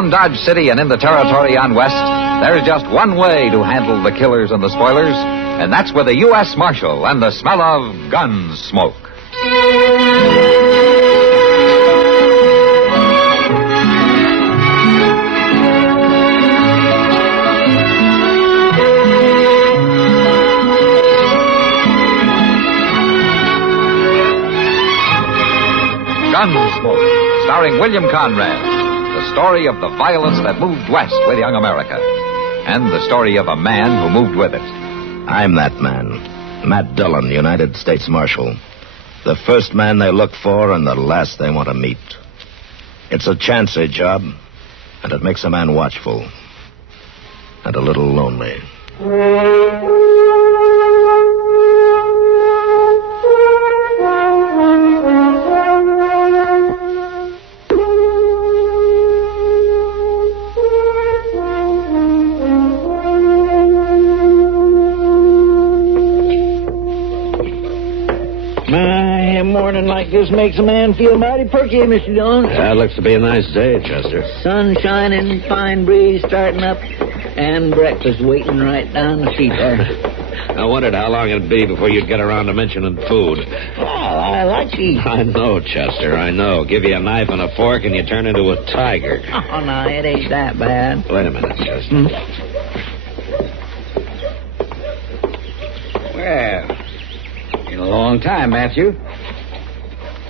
Around Dodge City and in the territory on West, there's just one way to handle the killers and the spoilers, and that's with a U.S. Marshal and the smell of Gunsmoke. Gunsmoke, starring William Conrad. The story of the violence that moved west with young America. And the story of a man who moved with it. I'm that man. Matt Dillon, United States Marshal. The first man they look for and the last they want to meet. It's a chancy job, and it makes a man watchful. And a little lonely. Morning like this makes a man feel mighty perky, Mr. Dillon. That looks to be a nice day, Chester. Sun shining, fine breeze starting up, and breakfast waiting right down the street there. I wondered how long it'd be before you'd get around to mentioning food. Oh, I like to eat. I know, Chester, I know. Give you a knife and a fork and you turn into a tiger. Oh, no, it ain't that bad. Wait a minute, Chester. Well, been a long time, Matthew.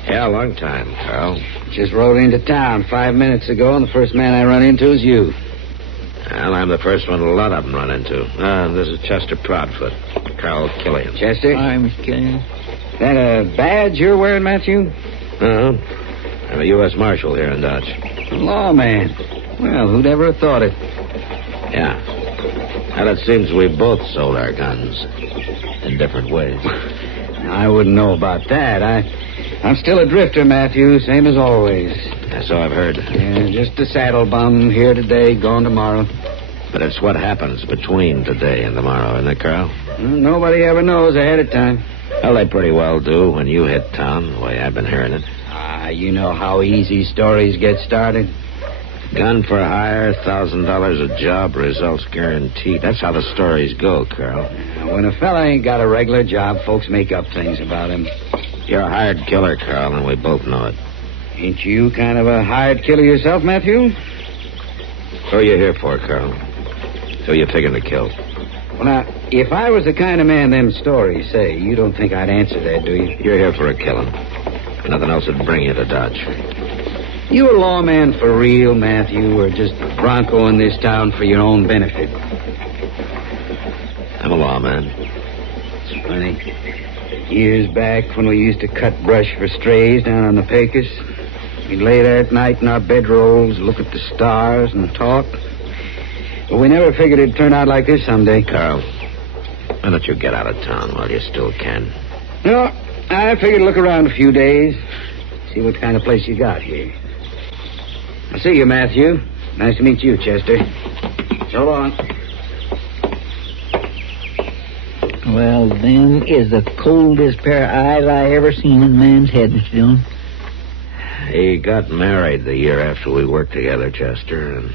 Yeah, a long time, Carl. Just rode into town 5 minutes ago, and the first man I run into is you. Well, I'm the first one a lot of them run into. This is Chester Proudfoot, Carl Killian. Chester? Hi, Mr. Killian. That a badge you're wearing, Matthew? Uh-huh. I'm a U.S. Marshal here in Dodge. Lawman. Well, who'd ever have thought it? Yeah. Well, it seems we both sold our guns in different ways. I wouldn't know about that. I'm still a drifter, Matthew, same as always. Yeah, so I've heard. Yeah, just a saddle bum, here today, gone tomorrow. But it's what happens between today and tomorrow, isn't it, Carl? Nobody ever knows ahead of time. Well, they pretty well do when you hit town, the way I've been hearing it. You know how easy stories get started. Gun for hire, $1,000 a job, results guaranteed. That's how the stories go, Carl. When a fella ain't got a regular job, folks make up things about him. You're a hired killer, Carl, and we both know it. Ain't you kind of a hired killer yourself, Matthew? Who are you here for, Carl? Who you figuring to kill? Well, now, if I was the kind of man them stories say, you don't think I'd answer that, do you? You're here for a killing. Nothing else would bring you to Dodge. You a lawman for real, Matthew, or just broncoing this town for your own benefit? I'm a lawman. It's funny. Years back when we used to cut brush for strays down on the Pecos, we'd lay there at night in our bedrolls, look at the stars and talk. But we never figured it'd turn out like this someday. Carl, why don't you get out of town while you still can? No, I figured look around a few days, see what kind of place you got here. I see you, Matthew. Nice to meet you, Chester. So long. Well, them is the coldest pair of eyes I ever seen in a man's head, Mr. Dillon. He got married the year after we worked together, Chester, and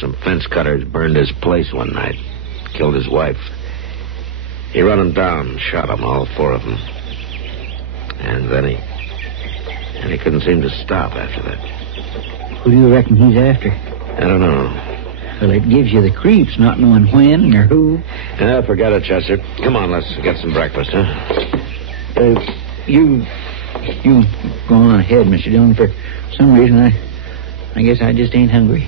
some fence cutters burned his place one night, killed his wife. He run them down, shot them, all four of them. And then he couldn't seem to stop after that. Who do you reckon he's after? I don't know. Well, it gives you the creeps, not knowing when or who. Yeah, forget it, Chester. Come on, let's get some breakfast, huh? You go on ahead, Mr. Dillon. For some reason, I guess I just ain't hungry.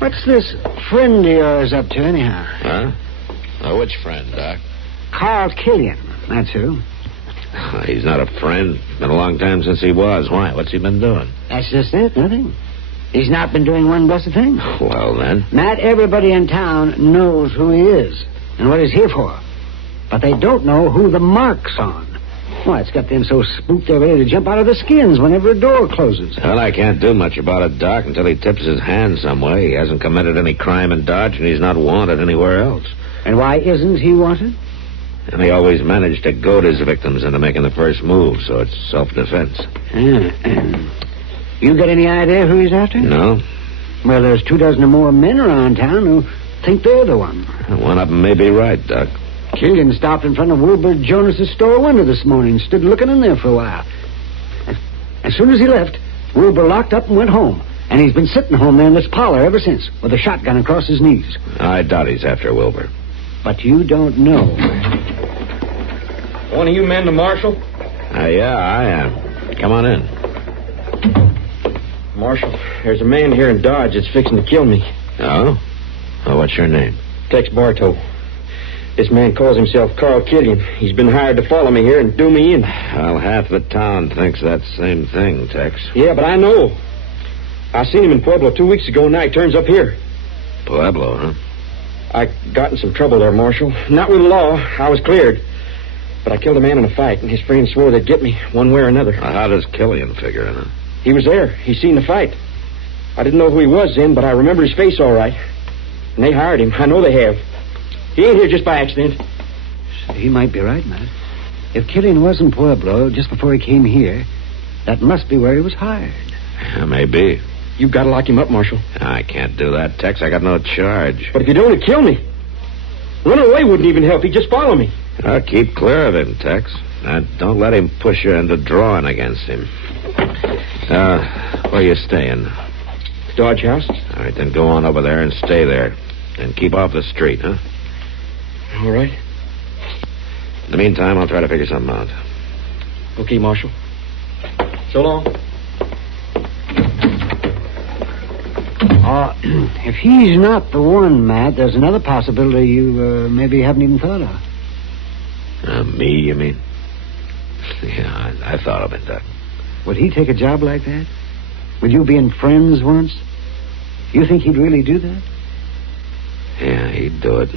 What's this friend of yours up to, anyhow? Huh? Which friend, Doc? Carl Killian, that's who. He's not a friend. Been a long time since he was. Why? What's he been doing? That's just it, nothing. He's not been doing one blessed thing. Well, then. Matt, everybody in town knows who he is and what he's here for. But they don't know who the mark's on. Why, it's got them so spooked they're ready to jump out of their skins whenever a door closes. Well, I can't do much about it, Doc, until he tips his hand some way. He hasn't committed any crime in Dodge, and he's not wanted anywhere else. And why isn't he wanted? And he always managed to goad his victims into making the first move, so it's self-defense. You got any idea who he's after? No. Well, there's 24 or more men around town who think they're the one. One of them may be right, Doc. Killian stopped in front of Wilbur Jonas's store window this morning, stood looking in there for a while. As soon as he left, Wilbur locked up and went home. And he's been sitting home there in this parlor ever since, with a shotgun across his knees. I doubt he's after Wilbur. But you don't know. One of you men the Marshal? Yeah, I am. Come on in. Marshal, there's a man here in Dodge that's fixing to kill me. Oh? Oh, what's your name? Tex Bartow. This man calls himself Carl Killian. He's been hired to follow me here and do me in. Well, half the town thinks that same thing, Tex. Yeah, but I know. I seen him in Pueblo 2 weeks ago, and now he turns up here. Pueblo, huh? I got in some trouble there, Marshal. Not with the law. I was cleared. But I killed a man in a fight, and his friends swore they'd get me one way or another. How does Killian figure in it? He was there. He seen the fight. I didn't know who he was then, but I remember his face all right. And they hired him. I know they have. He ain't here just by accident. He might be right, Matt. If Killian was in Pueblo just before he came here, that must be where he was hired. Yeah, maybe. You've got to lock him up, Marshal. I can't do that, Tex. I got no charge. But if you don't, he'd kill me. Running away wouldn't even help. He'd just follow me. Keep clear of him, Tex. Don't let him push you into drawing against him. Where you staying? Dodge House. All right, then go on over there and stay there. And keep off the street, huh? All right. In the meantime, I'll try to figure something out. Okay, Marshal. So long. If he's not the one, Matt, there's another possibility you maybe haven't even thought of. Me, you mean? Yeah, I thought of it, Doc. Would he take a job like that? With you being friends once? You think he'd really do that? Yeah, he'd do it.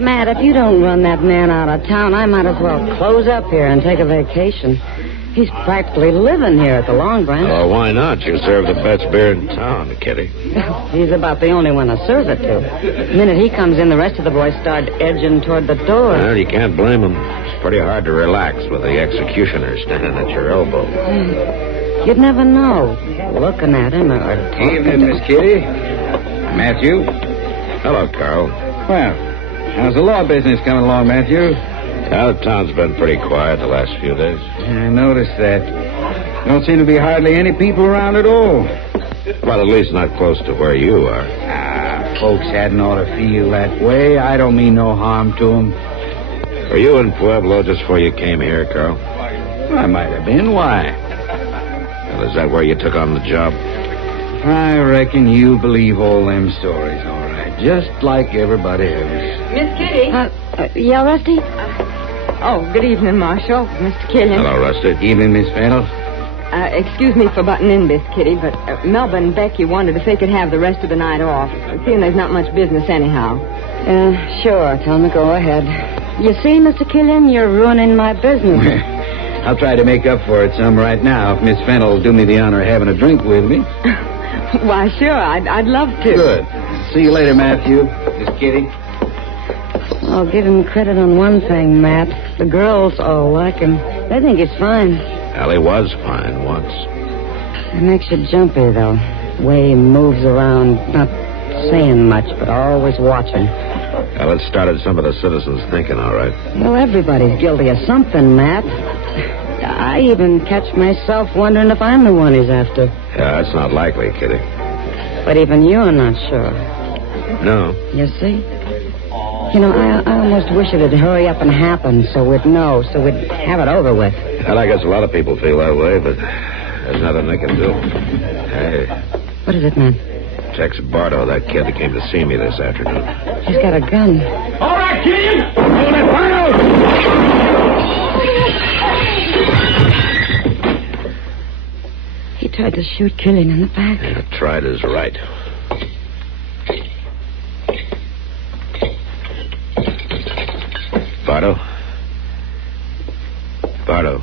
Matt, if you don't run that man out of town, I might as well close up here and take a vacation. He's practically living here at the Long Branch. Oh, why not? You serve the best beer in town, Kitty. He's about the only one to serve it to. The minute he comes in, the rest of the boys start edging toward the door. Well, you can't blame him. It's pretty hard to relax with the executioner standing at your elbow. You'd never know, looking at him or talking Evening, to Miss Kitty. Matthew. Hello, Carl. Well, how's the law business coming along, Matthew? Yeah, the town's been pretty quiet the last few days. I noticed that. Don't seem to be hardly any people around at all. Well, at least not close to where you are. Folks hadn't ought to feel that way. I don't mean no harm to them. Were you in Pueblo just before you came here, Carl? I might have been. Why? Well, is that where you took on the job? I reckon you believe all them stories, all right. Just like everybody else. Miss Kitty. Yeah, Rusty? Oh, good evening, Marshal. Mr. Killian. Hello, Rusty. Evening, Miss Fennel. Excuse me for butting in, Miss Kitty, but Melba and Becky wondered if they could have the rest of the night off. Seeing there's not much business anyhow. Sure. Tell me, go ahead. You see, Mr. Killian, you're ruining my business. I'll try to make up for it some right now if Miss Fennel will do me the honor of having a drink with me. Why, sure, I'd love to. Good. See you later, Matthew. Miss Kitty. I'll give him credit on one thing, Matt. The girls all like him. They think he's fine. Well, he was fine once. It makes you jumpy, though. The way he moves around, not saying much, but always watching. Well, it started some of the citizens thinking, all right. Well, everybody's guilty of something, Matt. I even catch myself wondering if I'm the one he's after. Yeah, that's not likely, Kitty. But even you're not sure. No. You see? You know, I almost wish it'd hurry up and happen so we'd know, so we'd have it over with. Well, I guess a lot of people feel that way, but there's nothing they can do. Hey, What is it, man? Tex Bardo, that kid that came to see me this afternoon. He's got a gun. All right, Killian! Hold it, Bardo! He tried to shoot Killian in the back. Yeah, tried is right. Bardo? Bardo.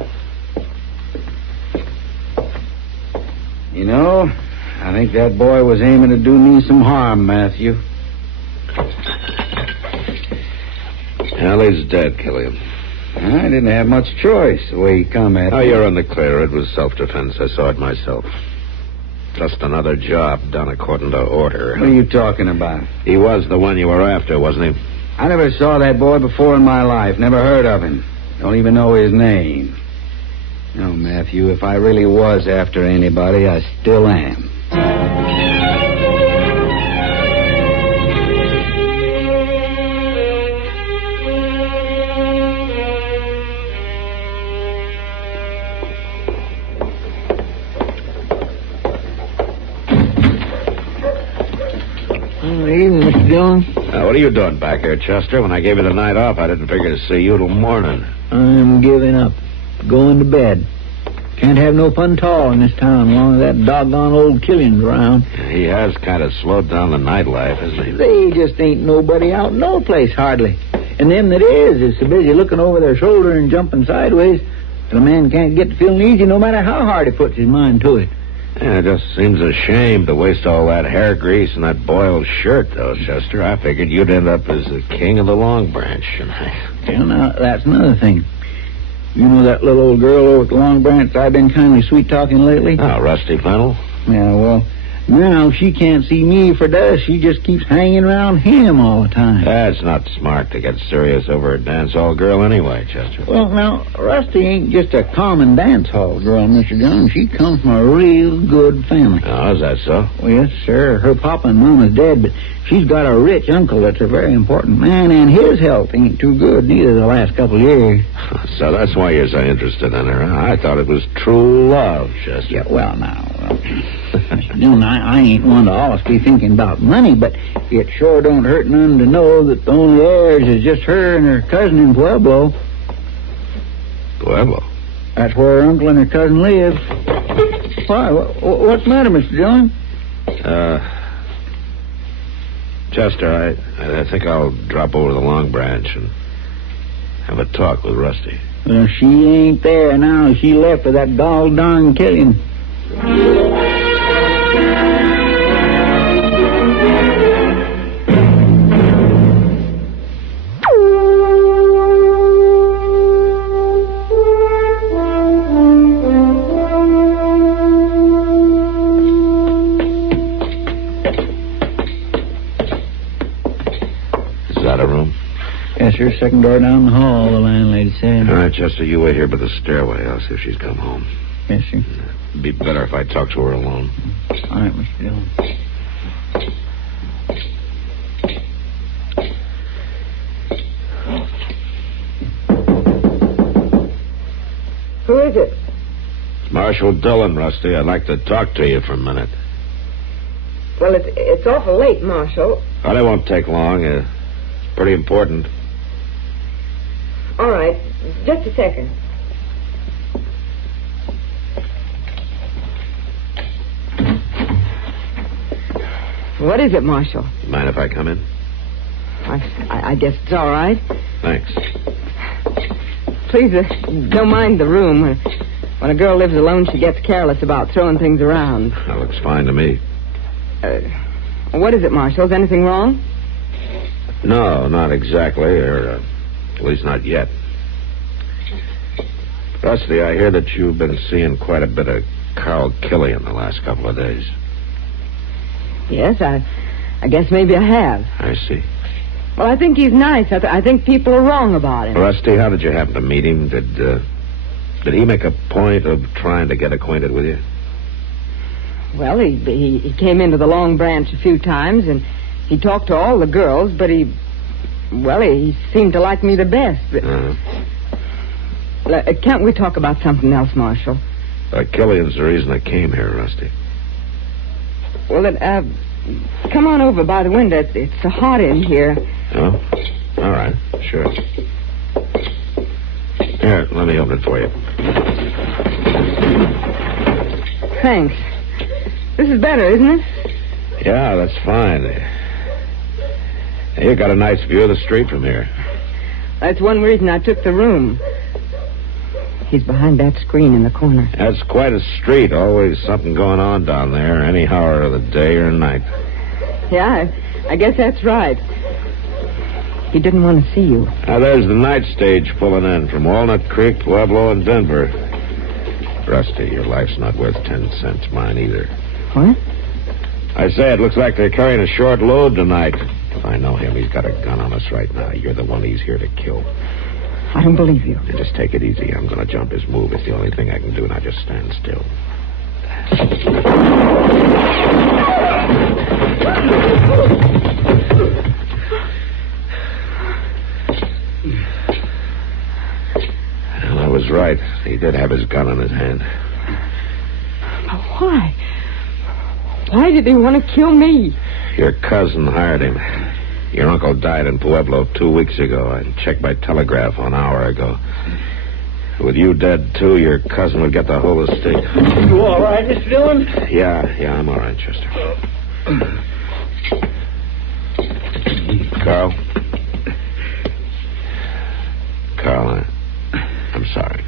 You know, I think that boy was aiming to do me some harm, Matthew. Well, he's dead, Killian. I didn't have much choice the way he come at Oh, me. you're in the clear. It was self-defense. I saw it myself. Just another job done according to order. What are you talking about? He was the one you were after, wasn't he? I never saw that boy before in my life. Never heard of him. Don't even know his name. No, Matthew, if I really was after anybody, I still am. Evening, Mr. Dillon. What are you doing back here, Chester? When I gave you the night off, I didn't figure to see you till morning. I'm giving up. Going to bed. Can't have no fun at all in this town as long as that doggone old Killian's around. He has kind of slowed down the nightlife, hasn't he? They just ain't nobody out no place, hardly. And them that is so busy looking over their shoulder and jumping sideways that a man can't get to feeling easy no matter how hard he puts his mind to it. Yeah, it just seems a shame to waste all that hair grease and that boiled shirt, though, Chester. I figured you'd end up as the king of the Long Branch. Well, now, that's another thing. You know that little old girl over at the Long Branch I've been kindly sweet-talking lately? Oh, Rusty Fennel? Yeah, well, now she can't see me for dust. She just keeps hanging around him all the time. That's not smart to get serious over a dance-hall girl anyway, Chester. Well, now, Rusty ain't just a common dance hall girl, Mr. Dillon. She comes from a real good family. Oh, is that so? Well, yes, sir. Her papa and mama's dead, but she's got a rich uncle that's a very important man, and his health ain't too good neither the last couple of years. So that's why you're so interested in her, huh? I thought it was true love, Chester. Yeah, well, now, Mr. Dillon, I ain't one to always be thinking about money, but it sure don't hurt none to know that the only heirs is just her and her cousin in Pueblo. Pueblo? That's where her uncle and her cousin live. Why? What's the matter, Mr. Dillon? Chester, I think I'll drop over to the Long Branch and have a talk with Rusty. Well, she ain't there now. She left with that gall darn Killian. Is that a room? Yes, sir. Second door down the hall, the landlady said. All right, Chester, you wait here by the stairway. I'll see if she's come home. Yes, sir. It'd be better if I talked to her alone. All right, Mr. Dillon. Who is it? It's Marshal Dillon, Rusty. I'd like to talk to you for a minute. Well, it's awful late, Marshal. Oh, that won't take long. It's pretty important. All right, just a second. What is it, Marshal? Mind if I come in? I guess it's all right. Thanks. Please, don't mind the room. When a girl lives alone, she gets careless about throwing things around. That looks fine to me. What is it, Marshal? Is anything wrong? No, not exactly, or at least not yet. Rusty, I hear that you've been seeing quite a bit of Carl Killian the last couple of days. Yes, I guess maybe I have. I see. Well, I think he's nice. I think people are wrong about him. Rusty, how did you happen to meet him? Did he make a point of trying to get acquainted with you? Well, he came into the Long Branch a few times, and he talked to all the girls, but he seemed to like me the best. But, Can't we talk about something else, Marshal? Killian's the reason I came here, Rusty. Well, come on over by the window. It's so hot in here. Oh? All right, sure. Here, let me open it for you. Thanks. This is better, isn't it? Yeah, that's fine. You got a nice view of the street from here. That's one reason I took the room. He's behind that screen in the corner. That's quite a street. Always something going on down there, any hour of the day or night. Yeah, I guess that's right. He didn't want to see you. Now, there's the night stage pulling in from Walnut Creek, Pueblo, and Denver. Rusty, your life's not worth 10 cents. Mine either. What? I say, it looks like they're carrying a short load tonight. If I know him, he's got a gun on us right now. You're the one he's here to kill. I don't believe you. Now, just take it easy. I'm going to jump his move. It's the only thing I can do. Now, just stand still. Well, I was right. He did have his gun in his hand. But why? Why did he want to kill me? Your cousin hired him. Your uncle died in Pueblo 2 weeks ago. I checked by telegraph an hour ago. With you dead, too, your cousin would get the whole estate. You all right, Mr. Dillon? Yeah, I'm all right, Chester. Carl? Carl, I'm sorry.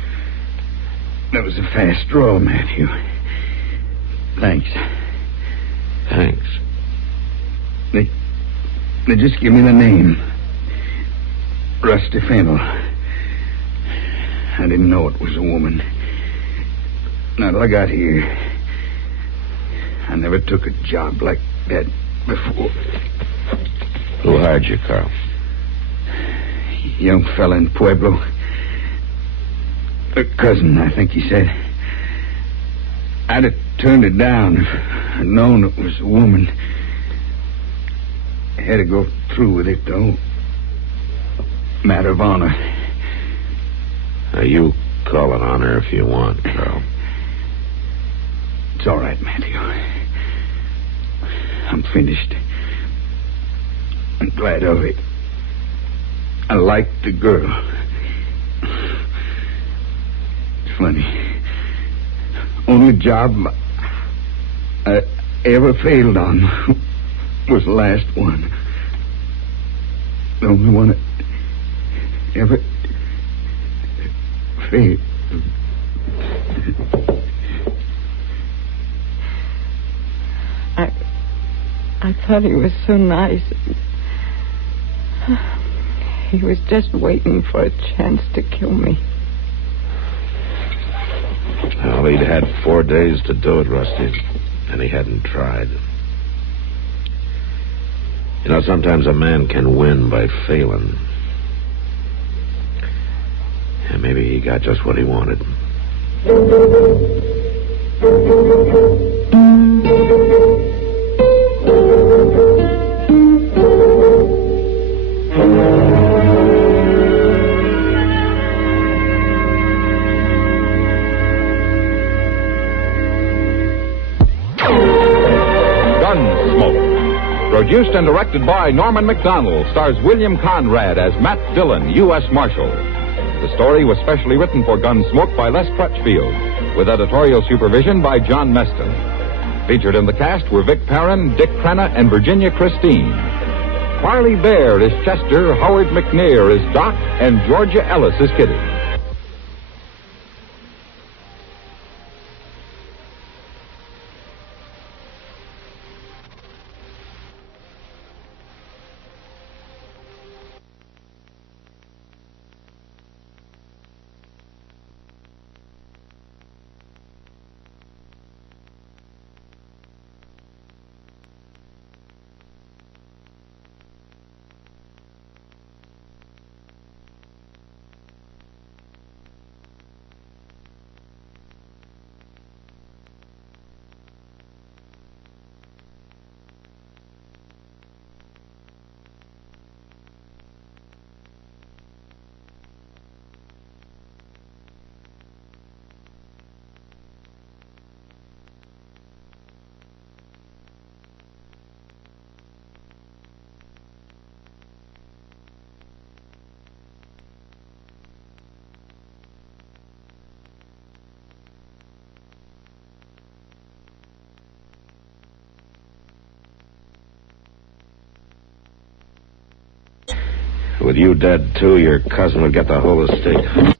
That was a fast draw, Matthew. Thanks. Thanks. They just give me the name. Rusty Fennel. I didn't know it was a woman. Not till I got here. I never took a job like that before. Who hired you, Carl? Young fella in Pueblo. A cousin, I think he said. I'd have turned it down if I'd known it was a woman. I had to go through with it, though. Matter of honor. Now, you call it honor if you want, Carl. It's all right, Matthew. I'm finished. I'm glad of it. I like the girl. It's funny. Only job I ever failed on was the last one. The only one I ever failed. I thought he was so nice. He was just waiting for a chance to kill me. Well, he'd had 4 days to do it, Rusty, and he hadn't tried. You know, sometimes a man can win by failing. And maybe he got just what he wanted. Gunsmoke. Produced and directed by Norman Macdonnell, stars William Conrad as Matt Dillon, U.S. Marshal. The story was specially written for Gunsmoke by Les Crutchfield, with editorial supervision by John Meston. Featured in the cast were Vic Perrin, Dick Crenna, and Virginia Christine. Parley Bear is Chester, Howard McNair is Doc, and Georgia Ellis is Kitty. With you dead, too, your cousin would get the whole estate.